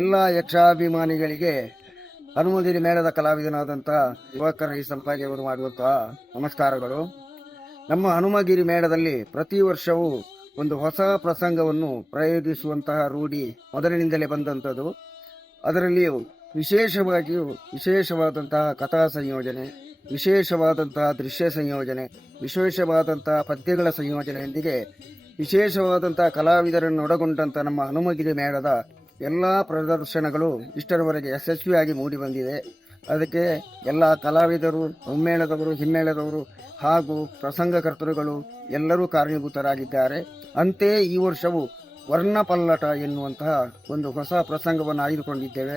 ಎಲ್ಲ ಯಕ್ಷಾಭಿಮಾನಿಗಳಿಗೆ ಹನುಮಗಿರಿ ಮೇಳದ ಕಲಾವಿದನಾದಂಥ ಯುವಕರ ಈ ಸಂಪಾದನೆಯವರು ಮಾಡುವಂತಹ ನಮಸ್ಕಾರಗಳು. ನಮ್ಮ ಹನುಮಗಿರಿ ಮೇಳದಲ್ಲಿ ಪ್ರತಿ ವರ್ಷವೂ ಒಂದು ಹೊಸ ಪ್ರಸಂಗವನ್ನು ಪ್ರಯೋಗಿಸುವಂತಹ ರೂಢಿ ಮೊದಲಿನಿಂದಲೇ ಬಂದಂಥದ್ದು. ಅದರಲ್ಲಿಯೂ ವಿಶೇಷವಾದಂತಹ ಕಥಾ ಸಂಯೋಜನೆ, ವಿಶೇಷವಾದಂತಹ ದೃಶ್ಯ ಸಂಯೋಜನೆ, ವಿಶೇಷವಾದಂತಹ ಪದ್ಯಗಳ ಸಂಯೋಜನೆಯೊಂದಿಗೆ ವಿಶೇಷವಾದಂತಹ ಕಲಾವಿದರನ್ನು ಒಳಗೊಂಡಂಥ ನಮ್ಮ ಹನುಮಗಿರಿ ಮೇಳದ ಎಲ್ಲ ಪ್ರದರ್ಶನಗಳು ಇಷ್ಟರವರೆಗೆ ಯಶಸ್ವಿಯಾಗಿ ಮೂಡಿಬಂದಿದೆ. ಅದಕ್ಕೆ ಎಲ್ಲ ಕಲಾವಿದರು, ಮುಮ್ಮೇಳದವರು, ಹಿಮ್ಮೇಳದವರು ಹಾಗೂ ಪ್ರಸಂಗಕರ್ತರುಗಳು ಎಲ್ಲರೂ ಕಾರಣೀಭೂತರಾಗಿದ್ದಾರೆ. ಅಂತೆಯೇ ಈ ವರ್ಷವು ವರ್ಣಪಲ್ಲಟ ಎನ್ನುವಂತಹ ಒಂದು ಹೊಸ ಪ್ರಸಂಗವನ್ನು ಆಯ್ದುಕೊಂಡಿದ್ದೇವೆ.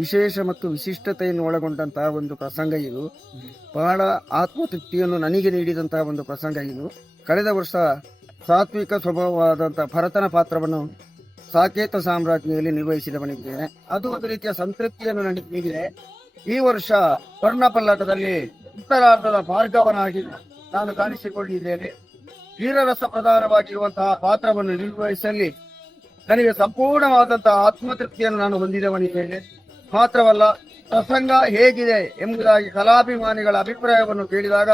ವಿಶೇಷ ಮತ್ತು ವಿಶಿಷ್ಟತೆಯನ್ನು ಒಳಗೊಂಡಂತಹ ಒಂದು ಪ್ರಸಂಗ ಇದು. ಬಹಳ ಆತ್ಮತೃಪ್ತಿಯನ್ನು ನನಗೆ ನೀಡಿದಂತಹ ಒಂದು ಪ್ರಸಂಗ ಇದು. ಕಳೆದ ವರ್ಷ ಸಾತ್ವಿಕ ಸ್ವಭಾವವಾದಂತಹ ಭರತನ ಪಾತ್ರವನ್ನು ಸಾಕೇತ ಸಾಮ್ರಾಜ್ಞಿಯಲ್ಲಿ ನಿರ್ವಹಿಸಿದವನಿದ್ದೇನೆ. ಅದು ಒಂದು ರೀತಿಯ ಸಂತೃಪ್ತಿಯನ್ನು ನನಗೆ ನೀಡಿದೆ. ಈ ವರ್ಷ ವರ್ಣಪಲ್ಲಟದಲ್ಲಿ ಉತ್ತರಾರ್ಧದ ಭಾರ್ಗವನಾಗಿ ನಾನು ಕಾಣಿಸಿಕೊಂಡಿದ್ದೇನೆ. ವೀರರಸ ಪ್ರಧಾನವಾಗಿರುವಂತಹ ಪಾತ್ರವನ್ನು ನಿರ್ವಹಿಸಲಿ ನನಗೆ ಸಂಪೂರ್ಣವಾದಂತಹ ಆತ್ಮತೃಪ್ತಿಯನ್ನು ನಾನು ಹೊಂದಿದವನಿದ್ದೇನೆ. ಮಾತ್ರವಲ್ಲ, ಪ್ರಸಂಗ ಹೇಗಿದೆ ಎಂಬುದಾಗಿ ಕಲಾಭಿಮಾನಿಗಳ ಅಭಿಪ್ರಾಯವನ್ನು ಕೇಳಿದಾಗ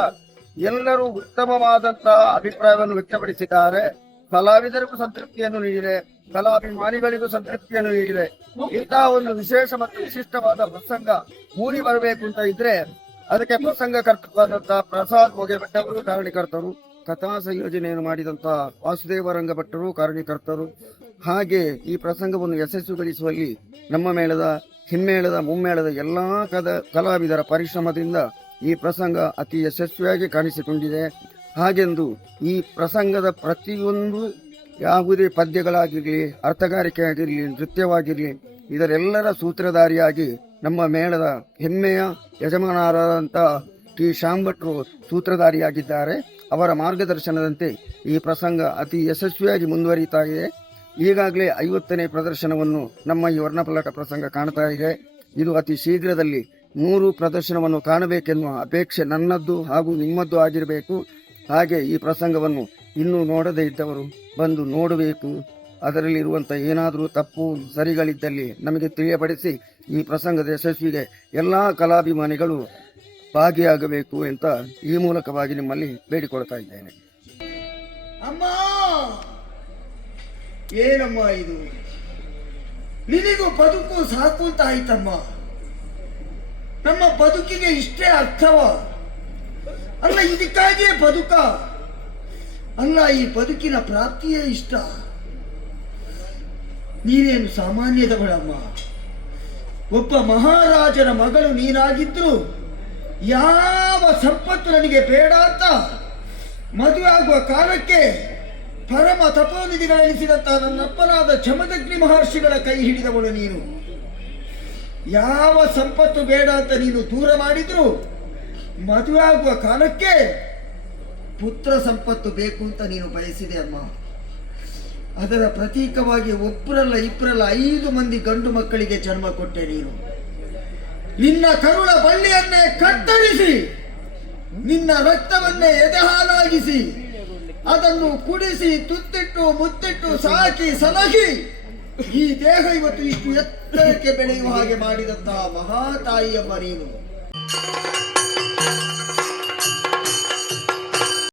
ಎಲ್ಲರೂ ಉತ್ತಮವಾದಂತಹ ಅಭಿಪ್ರಾಯವನ್ನು ವ್ಯಕ್ತಪಡಿಸಿದ್ದಾರೆ. ಕಲಾವಿದರಿಗೂ ಸಂತೃಪ್ತಿಯನ್ನು ನೀಡಿದೆ, ಕಲಾಭಿಮಾನಿಗಳಿಗೂ ಸಂತೃಪ್ತಿಯನ್ನು ನೀಡಿದೆ. ಇಂತಹ ಒಂದು ವಿಶೇಷ ಮತ್ತು ವಿಶಿಷ್ಟವಾದ ಪ್ರಸಂಗ ಮೂಡಿ ಬರಬೇಕು ಅಂತ ಇದ್ರೆ ಅದಕ್ಕೆ ಪ್ರಸಂಗಕರ್ತರಾದಂತಹ ಪ್ರಸಾದ್ ಮೊಗೆಭಟ್ಟರು ಕಾರಣೀಕರ್ತರು, ಕಥಾ ಸಂಯೋಜನೆಯನ್ನು ಮಾಡಿದಂತಹ ವಾಸುದೇವ ರಂಗಭಟ್ಟರು ಕಾರಣೀಕರ್ತರು. ಹಾಗೆ ಈ ಪ್ರಸಂಗವನ್ನು ಯಶಸ್ವಿಗೊಳಿಸುವಲ್ಲಿ ನಮ್ಮ ಮೇಳದ, ಹಿಮ್ಮೇಳದ, ಮುಮ್ಮೇಳದ ಎಲ್ಲಾ ಕಲಾವಿದರ ಪರಿಶ್ರಮದಿಂದ ಈ ಪ್ರಸಂಗ ಅತಿ ಯಶಸ್ವಿಯಾಗಿ ಕಾಣಿಸಿಕೊಂಡಿದೆ. ಹಾಗೆಂದು ಈ ಪ್ರಸಂಗದ ಪ್ರತಿಯೊಂದು ಯಾವುದೇ ಪದ್ಯಗಳಾಗಿರಲಿ, ಅರ್ಥಗಾರಿಕೆ ಆಗಿರಲಿ, ನೃತ್ಯವಾಗಿರಲಿ, ಇದರೆಲ್ಲರ ಸೂತ್ರಧಾರಿಯಾಗಿ ನಮ್ಮ ಮೇಳದ ಹೆಮ್ಮೆಯ ಯಜಮಾನರಾದಂಥ ಟಿ ಶಾಂಭಟ್ರು ಸೂತ್ರಧಾರಿಯಾಗಿದ್ದಾರೆ. ಅವರ ಮಾರ್ಗದರ್ಶನದಂತೆ ಈ ಪ್ರಸಂಗ ಅತಿ ಯಶಸ್ವಿಯಾಗಿ ಮುಂದುವರಿತಾ ಇದೆ. ಈಗಾಗಲೇ 50ನೇ ಪ್ರದರ್ಶನವನ್ನು ನಮ್ಮ ಈ ವರ್ಣಪಲ್ಲಟ ಪ್ರಸಂಗ ಕಾಣ್ತಾ ಇದೆ. ಇದು ಅತಿ ಶೀಘ್ರದಲ್ಲಿ 100 ಪ್ರದರ್ಶನವನ್ನು ಕಾಣಬೇಕೆನ್ನುವ ಅಪೇಕ್ಷೆ ನನ್ನದ್ದು ಹಾಗೂ ನಿಮ್ಮದ್ದು ಆಗಿರಬೇಕು. ಹಾಗೆ ಈ ಪ್ರಸಂಗವನ್ನು ಇನ್ನೂ ನೋಡದೇ ಇದ್ದವರು ಬಂದು ನೋಡಬೇಕು. ಅದರಲ್ಲಿರುವಂಥ ಏನಾದರೂ ತಪ್ಪು ಸರಿಗಳಿದ್ದಲ್ಲಿ ನಮಗೆ ತಿಳಿಯಪಡಿಸಿ ಈ ಪ್ರಸಂಗದ ಯಶಸ್ವಿಗೆ ಎಲ್ಲ ಕಲಾಭಿಮಾನಿಗಳು ಭಾಗಿಯಾಗಬೇಕು ಅಂತ ಈ ಮೂಲಕವಾಗಿ ನಿಮ್ಮಲ್ಲಿ ಬೇಡಿಕೊಳ್ತಾ ಇದ್ದೇನೆ. ಅಮ್ಮ, ಏನಮ್ಮ ಇದು? ನಿನಗೂ ಬದುಕು ಸಾಕು ಅಂತ ಆಯ್ತಮ್ಮ. ನಮ್ಮ ಬದುಕಿಗೆ ಇಷ್ಟೇ ಅರ್ಥವ ಅಲ್ಲ, ಇದಕ್ಕಾಗಿಯೇ ಬದುಕ ಅಲ್ಲ, ಈ ಬದುಕಿನ ಪ್ರಾಪ್ತಿಯೇ ಇಷ್ಟ. ನೀನೇನು ಸಾಮಾನ್ಯದವಳಮ್ಮ. ಒಬ್ಬ ಮಹಾರಾಜನ ಮಗಳು ನೀನಾಗಿದ್ರು ಯಾವ ಸಂಪತ್ತು ನನಗೆ ಬೇಡ ಅಂತ ಮದುವೆ ಆಗುವ ಕಾಲಕ್ಕೆ ಪರಮ ತಪೋನಿಧಿಗಳೆನಿಸಿದಂತಹ ನನ್ನಪ್ಪನಾದ ಜಮದಗ್ನಿ ಮಹರ್ಷಿಗಳ ಕೈ ಹಿಡಿದವಳು ನೀನು. ಯಾವ ಸಂಪತ್ತು ಬೇಡ ಅಂತ ನೀನು ದೂರ ಮಾಡಿದ್ರು ಮದುವೆ ಆಗುವ ಕಾಲಕ್ಕೆ ಪುತ್ರ ಸಂಪತ್ತು ಬೇಕು ಅಂತ ನೀನು ಬಯಸಿದೆ ಅಮ್ಮ. ಅದರ ಪ್ರತೀಕವಾಗಿ ಒಬ್ಬರಲ್ಲ ಇಬ್ಬರಲ್ಲ 5 ಮಂದಿ ಗಂಡು ಮಕ್ಕಳಿಗೆ ಜನ್ಮ ಕೊಟ್ಟೆ ನೀನು. ನಿನ್ನ ಕರುಳ ಬಳ್ಳಿಯನ್ನೇ ಕತ್ತರಿಸಿ ನಿನ್ನ ರಕ್ತವನ್ನೇ ಎದೆಹಾಲಾಗಿಸಿ ಅದನ್ನು ಕುಡಿಸಿ ತುತ್ತಿಟ್ಟು ಮುತ್ತಿಟ್ಟು ಸಾಕಿ ಸಲಹಿ ಈ ದೇಹ ಇವತ್ತು ಇಷ್ಟು ಎತ್ತರಕ್ಕೆ ಬೆಳೆಯುವ ಹಾಗೆ ಮಾಡಿದಂತಹ ಮಹಾತಾಯಿಯಮ್ಮ ನೀನು.